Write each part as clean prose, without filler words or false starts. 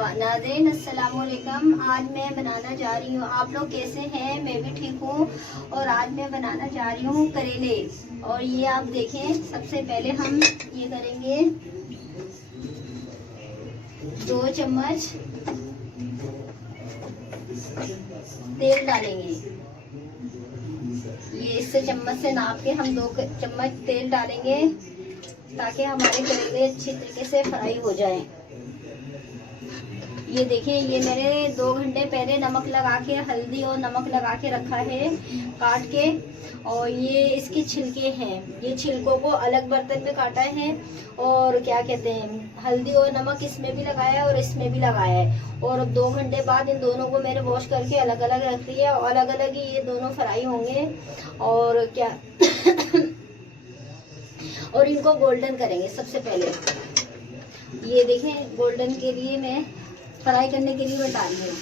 नाज़रीन अस्सलाम वालेकुम। आज मैं बनाना जा रही हूँ, आप लोग कैसे हैं? मैं भी ठीक हूँ। और आज मैं बनाना जा रही हूँ करेले। और ये आप देखें, सबसे पहले हम ये करेंगे 2 चम्मच तेल डालेंगे। ये इससे चम्मच से नाप के हम 2 चम्मच तेल डालेंगे ताकि हमारे करेले अच्छी तरीके से फ्राई हो जाए। ये देखिए, ये मैंने 2 घंटे पहले नमक लगा के, हल्दी और नमक लगा के रखा है काट के। और ये इसके छिलके हैं, ये छिलकों को अलग बर्तन में काटा है। और क्या कहते हैं, हल्दी और नमक इसमें भी लगाया है और इसमें भी लगाया है। और 2 घंटे बाद इन दोनों को मैंने वॉश करके अलग अलग रख दिया। और अलग अलग ही ये दोनों फ्राई होंगे। और क्या और इनको गोल्डन करेंगे सबसे पहले। ये देखें, गोल्डन के लिए मैं फ्राई करने के लिए मैं डाल रही हूँ।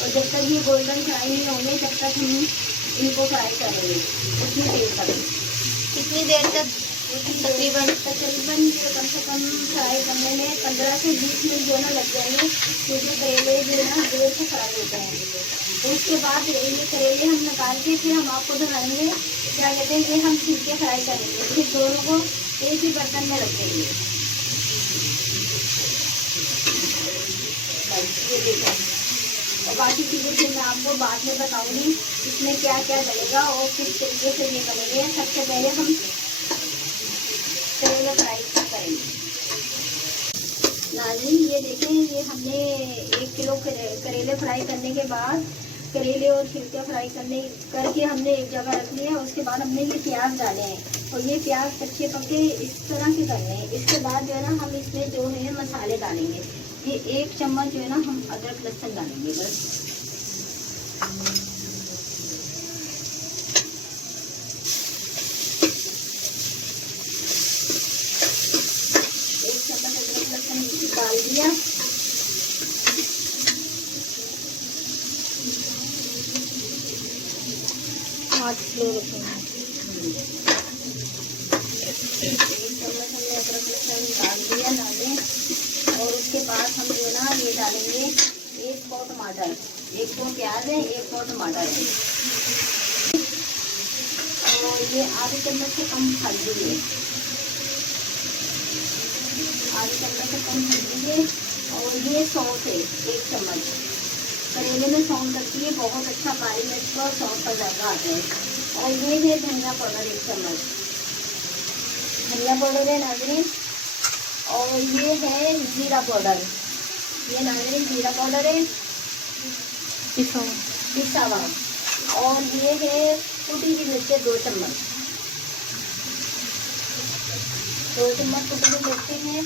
और जब तक ये गोल्डन फ्राई नहीं होंगे तब तक हम इनको फ्राई करेंगे उतनी देर तक। कितनी देर तक? तकरीबन कम से कम फ्राई करने में 15 से 20 मिनट जो ना लग जाएंगे, क्योंकि करेले जो है ना देर से फ्राई होते हैं। तो उसके बाद ये करेले हम निकाल के फिर हम आपको दिखाएंगे क्या कहते हैं, ये हम छिलके फ्राई करेंगे। फिर दोनों को एक ही बर्तन में रख देंगे। ये देखो, और बाकी चीज़ें फिर मैं आपको बाद में बताऊंगी इसमें क्या क्या डलेगा और किस तरीके से ये बनेंगे। सबसे पहले हम करेले फ्राई करेंगे। नाज़रीन ये देखें, ये हमने 1 किलो करेले फ्राई करने के बाद, करेले और छिलके फ्राई करके हमने एक जगह रख लिया। उसके बाद हमने ये प्याज डाले हैं और ये प्याज कच्चे पक्के इस तरह के करने हैं। इसके बाद जो है ना हम इसमें जो है मसाले डालेंगे। ये 1 चम्मच जो है ना हम अदरक लहसुन डालेंगे बस। डाल दिया। हाथ स्लो रखेंगे। 1 चम्मच हमने अदरक लहसुन डाल दिया डालें। और उसके बाद हम जो है ना ये डालेंगे 1 पाव टमाटर। 1 पाव प्याज है, 1 पाव टमाटर है। और ये आधे चम्मच से कम हल्दी है, आधे चम्मच से कम हल्दी है। और ये सौंफ है 1 चम्मच। करेले में सौंफ लगती है, बहुत अच्छा काली मिर्च का और सौंफ का जायका आता है। और ये है धनिया पाउडर 1 चम्मच, धनिया पाउडर है नाज़रीन। और ये है जीरा पाउडर, ये नाज़रीन जीरा पाउडर है पिसा हुआ। और ये है कुटी हुई मिर्चें 2 चम्मच, 2 चम्मच कुटी हुई मिर्चें हैं।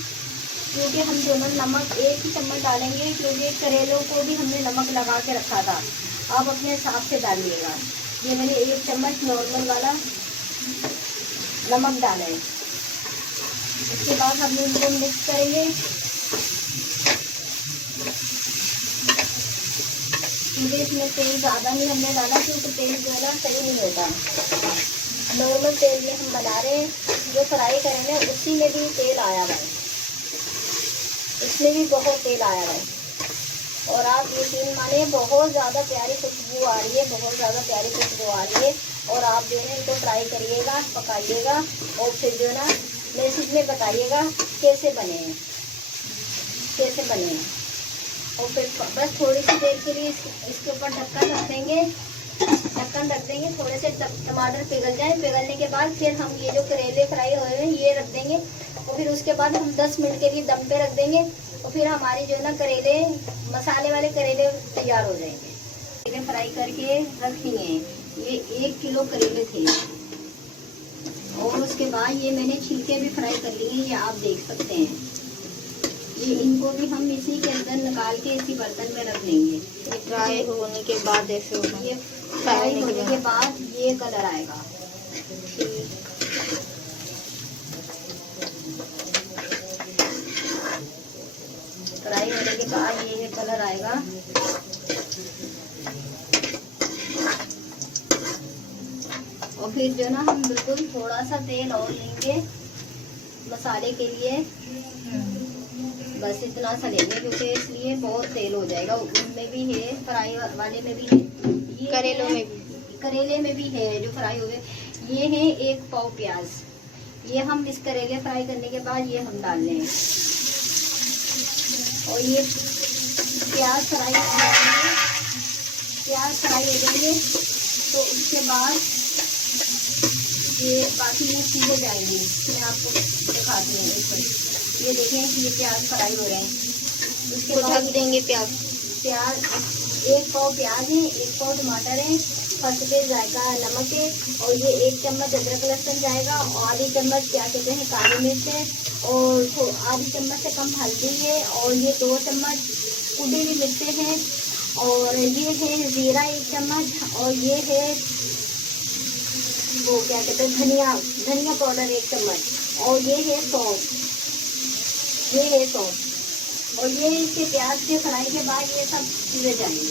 क्योंकि हम दोनों नमक 1 ही चम्मच डालेंगे, क्योंकि करेलों को भी हमने नमक लगा के रखा था। आप अपने हिसाब से डालिएगा। ये मैंने 1 चम्मच नॉर्मल वाला नमक डाला है। उसके बाद हम इनको मिक्स करेंगे। क्योंकि इसमें तेल ज़्यादा नहीं हमने डाला, क्योंकि तेल जो है ना सही नहीं होता। नॉर्मल तेल में हम बना रहे हैं, जो फ्राई करेंगे उसी में भी तेल आया हुआ है, इसमें भी बहुत तेल आया हुआ है। और आप यकीन माने, बहुत ज़्यादा प्यारी खुशबू आ रही है, बहुत ज़्यादा प्यारी खुशबू आ रही है। और आप जो है इनको फ्राई करिएगा, पकाइएगा। और फिर जो है ना मैसेज में बताइएगा कैसे बने हैं, कैसे बने हैं। और फिर बस थोड़ी सी देर के लिए इसके ऊपर ढक्कन रख देंगे, ढक्कन रख देंगे। थोड़े से टमाटर पिघल जाए, पिघलने के बाद फिर हम ये जो करेले फ्राई हुए हैं ये रख देंगे। और फिर उसके बाद हम 10 मिनट के लिए दम पे रख देंगे। और फिर हमारी जो है ना करेले, मसाले वाले करेले तैयार हो जाएंगे। करेले फ्राई करके रख दिए। ये 1 किलो करेले थे। और उसके बाद ये मैंने छिलके भी फ्राई कर लिए, ये आप देख सकते हैं। ये इनको भी हम इसी के अंदर निकाल के इसी बर्तन में रख देंगे। फ्राई होने के बाद ऐसे होगा, ये फ्राई होने के बाद ये कलर आएगा। फ्राई होने के बाद ये कलर आएगा। और फिर जो ना हम बिल्कुल थोड़ा सा तेल और लेंगे मसाले के लिए बस इतना सा लेंगे, क्योंकि इसलिए बहुत तेल हो जाएगा। उनमें भी है, फ्राई वाले में भी है, ये करेलों में भी, करेले में भी है जो फ्राई हो गए। ये है 1 पाव प्याज, ये हम इस करेले फ्राई करने के बाद ये हम डाल लें। और ये प्याज फ्राई हो जाएंगे, प्याज फ्राई हो जाएंगे तो उसके बाद ये बाकी ये चीज़ें जाएंगी। मैं आपको दिखाती हूँ इस पर, ये देखें ये प्याज फ्राई हो रहे हैं। उसके बाद ढक देंगे प्याज। 1 पाव प्याज है, 1 पाव टमाटर है, फर्स्ट पे जायका नमक है, और ये 1 चम्मच अदरक लहसुन जाएगा, और आधी चम्मच क्या कहते हैं काली मिर्च है, और आधी चम्मच से कम हल्दी है, और ये 2 चम्मच कुटी हुई मिर्चें हैं, और ये है जीरा 1 चम्मच, और ये है वो क्या कहते हैं धनिया पाउडर 1 चम्मच, और ये है सौंफ, ये है सौंफ। और ये इसके प्याज के फ्राई के बाद ये सब चीज़ें जाएंगी,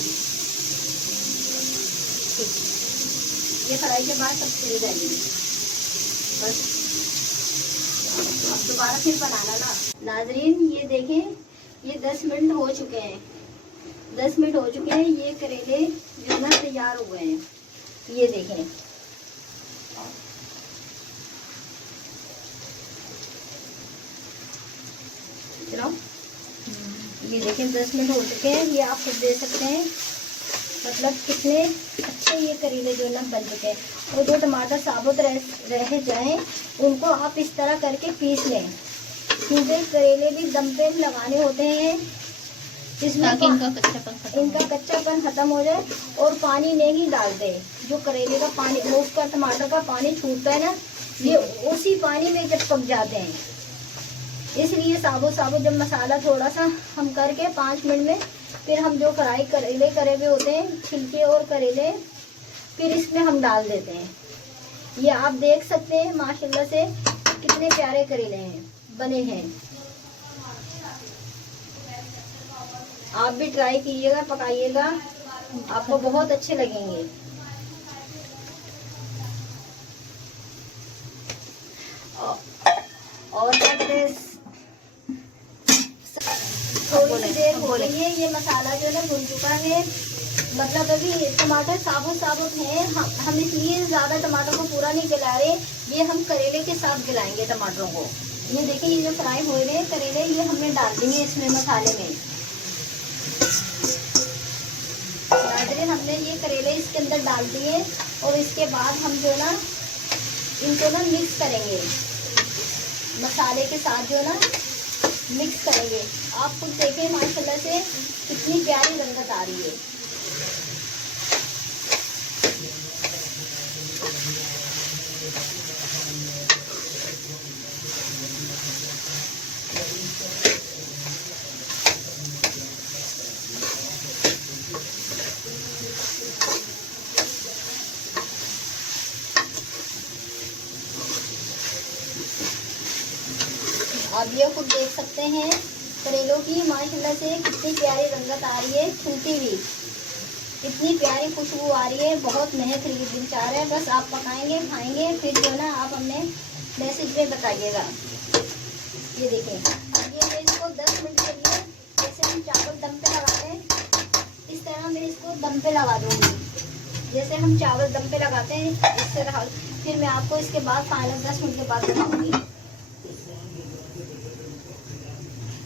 ये फ्राई के बाद सब चीज़ें जाएंगी। बस अब दोबारा फिर बनाना ना नाजरीन। ये देखें ये 10 मिनट हो चुके हैं, 10 मिनट हो चुके हैं। ये करेले जो ना तैयार हो गए हैं, ये देखें। चलो ये देखें 10 मिनट हो चुके हैं, ये आप खुद देख सकते हैं मतलब कितने अच्छे ये करेले जो ना बन चुके हैं। और जो टमाटर साबुत रह जाएं उनको आप इस तरह करके पीस लें, क्योंकि करेले भी दम पे लगाने होते हैं जिसमें इनका कच्चापन खत्म हो जाए, और पानी नहीं डालते। जो करेले का पानी वो उसका टमाटर का पानी छूटता है ना, ये उसी पानी में जब पक जाते हैं। इसलिए साबुत जब मसाला थोड़ा सा हम करके 5 मिनट में फिर हम जो फ्राई करेले करे हुए होते हैं छिलके और करेले फिर इसमें हम डाल देते हैं। ये आप देख सकते हैं माशाल्लाह से कितने प्यारे करेले हैं बने हैं। आप भी ट्राई कीजिएगा, पकाइएगा, आपको बहुत अच्छे लगेंगे। और थोड़ी सी देर हो गई है, ये मसाला जो है ना भुन चुका है। मतलब अभी टमाटर साबुत हैं, हम इसलिए ज़्यादा टमाटर को पूरा नहीं गला रहे, ये हम करेले के साथ गलाएंगे टमाटरों को। ये देखिए ये जो फ्राई हो रहे हैं करेले, ये हमने डाल देंगे इसमें मसाले में। नाज़रीन हमने ये करेले इसके अंदर डाल दिए, और इसके बाद हम जो ना इनको ना मिक्स करेंगे मसाले के साथ, जो ना मिक्स करेंगे। आप खुद देखें माशाल्लाह से कितनी प्यारी रंगत आ रही है। आप ये खुद देख सकते हैं करेलों की माशाल्लाह से कितनी प्यारी रंगत आ रही है, खिलती हुई कितनी प्यारी खुशबू आ रही है, बहुत महक रही दिन चाह रहा है। बस आप पकाएंगे खाएंगे, फिर जो ना आप अपने मैसेज में बताइएगा। ये देखें ये मैं इसको 10 मिनट के लिए जैसे हम चावल दम पे लगाते हैं इस तरह मैं इसको दम पे लगा दूँगी। जैसे हम चावल दम पे लगाते हैं इस तरह। फिर मैं आपको इसके बाद फाइनल 10 मिनट के बाद बताऊँगी।